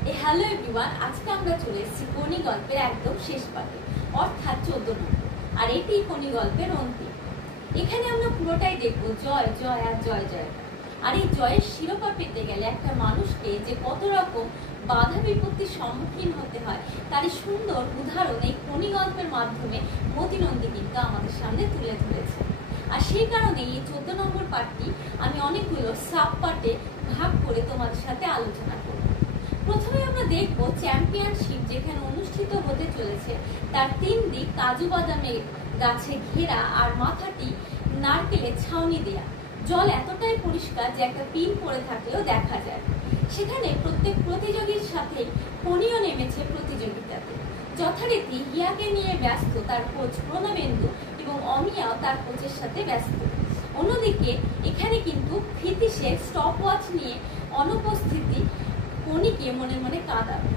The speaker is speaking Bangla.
হ্যালো এভরিওয়ান, আজকে আমরা চলে এসেছি কোনি গল্পের একদম শেষ পাতে, অর্থাৎ 14 নম্বর। আর এটি কোনি গল্পের অন্তিম। এখানে আমরা পুরোটাই দেখবো জয় জয় আর জয় জয়। আর এই জয়ের শিরোপা পেতে গেলে একটা মানুষকে যে কত রকম বাধা বিপত্তির সম্মুখীন হতে হয় তারই সুন্দর উদাহরণ এই কোনি গল্পের মাধ্যমে মতিনন্দী কিন্তু আমাদের সামনে তুলে ধরেছে। আর সেই কারণে এই 14 নম্বর পাঠটি আমি অনেকগুলো সাব পার্টে ভাগ করে তোমাদের সাথে আলোচনা করব। প্রথমে আমরা দেখবো চ্যাম্পিয়নশিপ যেখানে অনুষ্ঠিত হতে চলেছে তার 3 দিক কাজু বাদামের গাছে ঘেরা আর মাথাটি নারকেলের ছাউনি দেয়া। জল এতটাই পরিষ্কার যে একটা পিন পড়ে থাকলেও দেখা যায়। সেখানে প্রত্যেক প্রতিযোগীর সাথে কোনিও নেমেছে প্রতিযোগিতাতে। যথারীতি হিয়াকে নিয়ে ব্যস্ত তার কোচ প্রণবেন্দু এবং অমিয়াও তার কোচের সাথে ব্যস্ত। অন্যদিকে এখানে কিন্তু ফিতিশের স্টপ ওয়াচ নিয়ে অনুপস্থিতি কোনিকে মনে মনে কাঁদাবে।